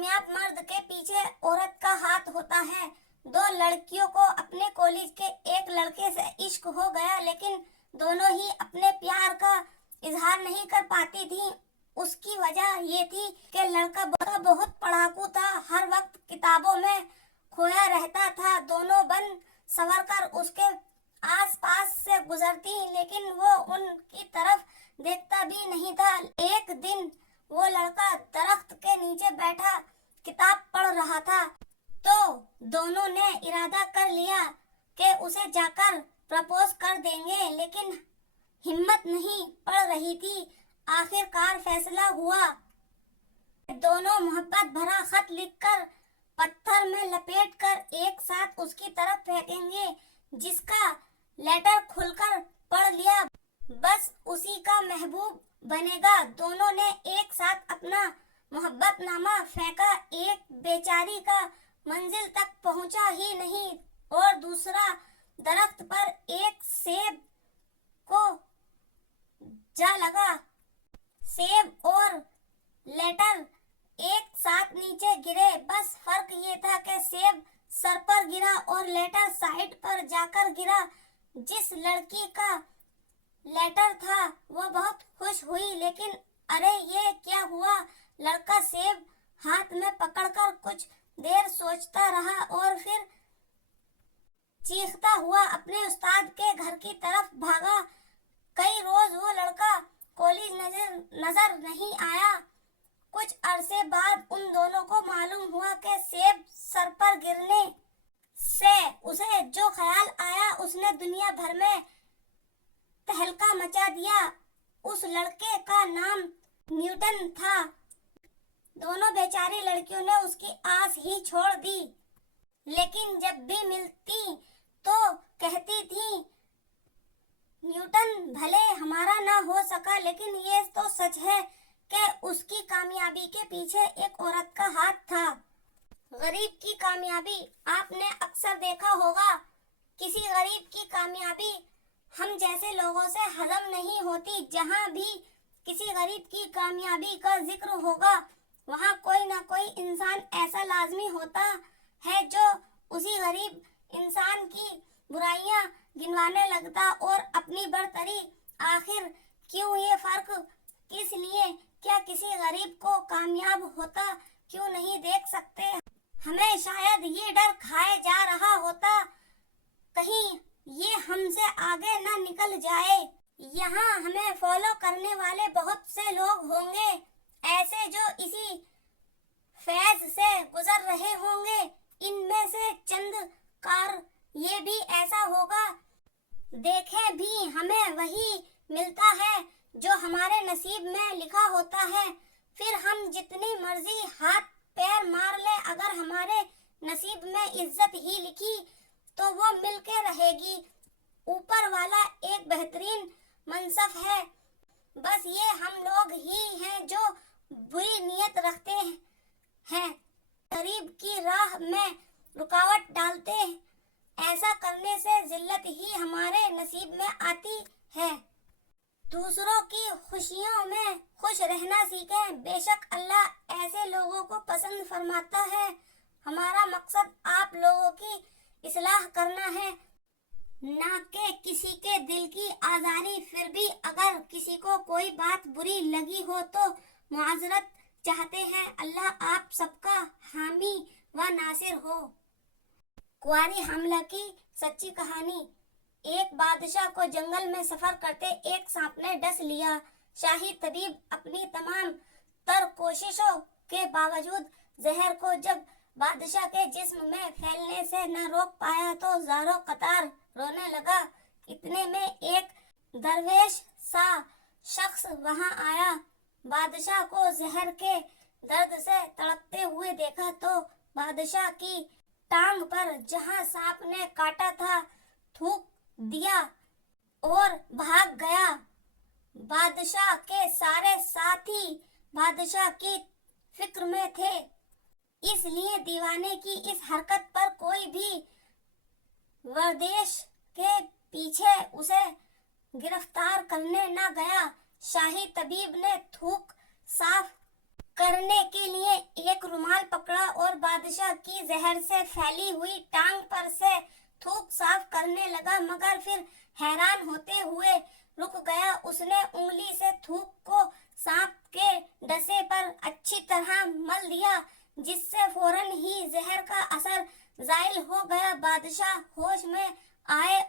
کامیاب مرد کے پیچھے عورت کا ہاتھ ہوتا ہے۔ دو لڑکیوں کو اپنے کالج کے ایک لڑکے سے عشق ہو گیا، لیکن دونوں ہی اپنے پیار کا اظہار نہیں کر پاتی تھیں۔ اس کی وجہ یہ تھی کہ لڑکا بہت پڑھاکو تھا، ہر وقت کتابوں میں کھویا رہتا تھا۔ دونوں بن سنور کر اس کے آس پاس سے گزرتی، لیکن وہ ان کی طرف دیکھتا بھی نہیں تھا۔ ایک دن وہ لڑکا درخت کے نیچے بیٹھا کتاب پڑھ رہا تھا، تو دونوں نے ارادہ کر لیا کہ اسے جا کر پرپوز کر دیں گے، لیکن ہمت نہیں پڑ رہی تھی۔ آخر کار فیصلہ ہوا۔ دونوں محبت بھرا خط لکھ کر پتھر میں لپیٹ کر ایک ساتھ اس کی طرف پھینکیں گے۔ جس کا لیٹر کھل کر پڑھ لیا بس اسی کا محبوب بنے گا۔ دونوں نے ایک ساتھ اپنا محبت نامہ پھینکا۔ ایک بیچاری کا منزل تک پہنچا ہی نہیں اور دوسرا درخت پر ایک سیب کو جا لگا۔ سیب اور لیٹر ایک ساتھ نیچے گرے، بس فرق یہ تھا کہ سیب سر پر گرا اور لیٹر سائیڈ پر جا کر گرا۔ جس لڑکی کا لیٹر تھا وہ بہت خوش ہوئی، لیکن ارے یہ کیا ہوا؟ لڑکا سیب ہاتھ میں پکڑ کر کچھ دیر سوچتا رہا اور پھر چیختا ہوا اپنے استاد کے گھر کی طرف بھاگا۔ کئی روز وہ لڑکا کالج نظر نہیں آیا۔ کچھ عرصے بعد ان دونوں کو معلوم ہوا کہ سیب سر پر گرنے سے اسے جو خیال آیا اس نے دنیا بھر میں تہلکہ مچا دیا۔ اس لڑکے کا نام نیوٹن تھا۔ دونوں بیچاری لڑکیوں نے اس کی آس ہی چھوڑ دی، لیکن جب بھی ملتی تو کہتی تھیں نیوٹن بھلے ہمارا نہ ہو سکا، لیکن یہ تو سچ ہے کہ اس کی کامیابی کے پیچھے ایک عورت کا ہاتھ تھا۔ غریب کی کامیابی آپ نے اکثر دیکھا ہوگا، کسی غریب کی کامیابی ہم جیسے لوگوں سے ہضم نہیں ہوتی۔ جہاں بھی کسی غریب کی کامیابی کا ذکر ہوگا وہاں کوئی نہ کوئی انسان ایسا لازمی ہوتا ہے جو اسی غریب انسان کی برائیاں گنوانے لگتا اور اپنی برتری۔ آخر کیوں یہ فرق کس لیے؟ کیا کسی غریب کو کامیاب ہوتا کیوں نہیں دیکھ سکتے؟ ہمیں شاید یہ ڈر کھائے جا رہا ہوتا کہیں یہ ہم سے آگے نہ نکل جائے۔ یہاں ہمیں فالو کرنے والے بہت سے لوگ ہوں گے ایسے جو اسی فیز سے گزر رہے ہوں گے۔ ان میں سے چند کار یہ بھی ایسا ہوگا دیکھیں بھی ہمیں وہی ملتا ہے جو ہمارے نصیب میں لکھا ہوتا ہے، پھر ہم جتنی مرضی ہاتھ پیر مار لیں، اگر ہمارے نصیب میں عزت ہی لکھی تو وہ مل کے رہے گی۔ اوپر والا ایک بہترین منصف ہے، بس یہ ہم لوگ ہی ہیں جو بری نیت رکھتے ہیں، غریب کی راہ میں رکاوٹ ڈالتے ہیں۔ ایسا کرنے سے ذلت ہی ہمارے نصیب میں آتی ہے۔ دوسروں کی خوشیوں میں خوش رہنا سیکھیں، بے شک اللہ ایسے لوگوں کو پسند فرماتا ہے۔ ہمارا مقصد آپ لوگوں کی اصلاح کرنا ہے، نہ کہ کسی کے دل کی آزاری۔ پھر بھی اگر کسی کو کوئی بات بری لگی ہو تو معذرت چاہتے ہیں۔ اللہ آپ سب کا حامی و ناصر ہو۔ کنواری حملہ کی سچی کہانی۔ ایک بادشاہ کو جنگل میں سفر کرتے ایک سانپ نے ڈس لیا۔ شاہی طبیب اپنی تمام تر کوششوں کے باوجود زہر کو جب بادشاہ کے جسم میں پھیلنے سے نہ روک پایا تو زاروں قطار رونے لگا۔ اتنے میں ایک درویش سا شخص وہاں آیا۔ بادشاہ کو زہر کے درد سے تڑپتے ہوئے دیکھا تو بادشاہ کی ٹانگ پر جہاں سانپ نے کاٹا تھا تھوک دیا اور بھاگ گیا۔ بادشاہ کے سارے ساتھی بادشاہ کی فکر میں تھے، اس لیے دیوانے کی اس حرکت پر کوئی بھی وردیش کے پیچھے اسے گرفتار کرنے نہ گیا۔ شاہی طبیب نے تھوک صاف کرنے کے لیے ایک رومال پکڑا اور بادشاہ کی زہر سے پھیلی ہوئی ٹانگ پر سے تھوک صاف کرنے لگا، مگر پھر حیران ہوتے ہوئے رک گیا۔ اس نے انگلی سے تھوک کو سانپ کے ڈسے پر اچھی طرح مل دیا، جس سے فوراً ہی زہر کا اثر زائل ہو گیا۔ بادشاہ ہوش میں آئے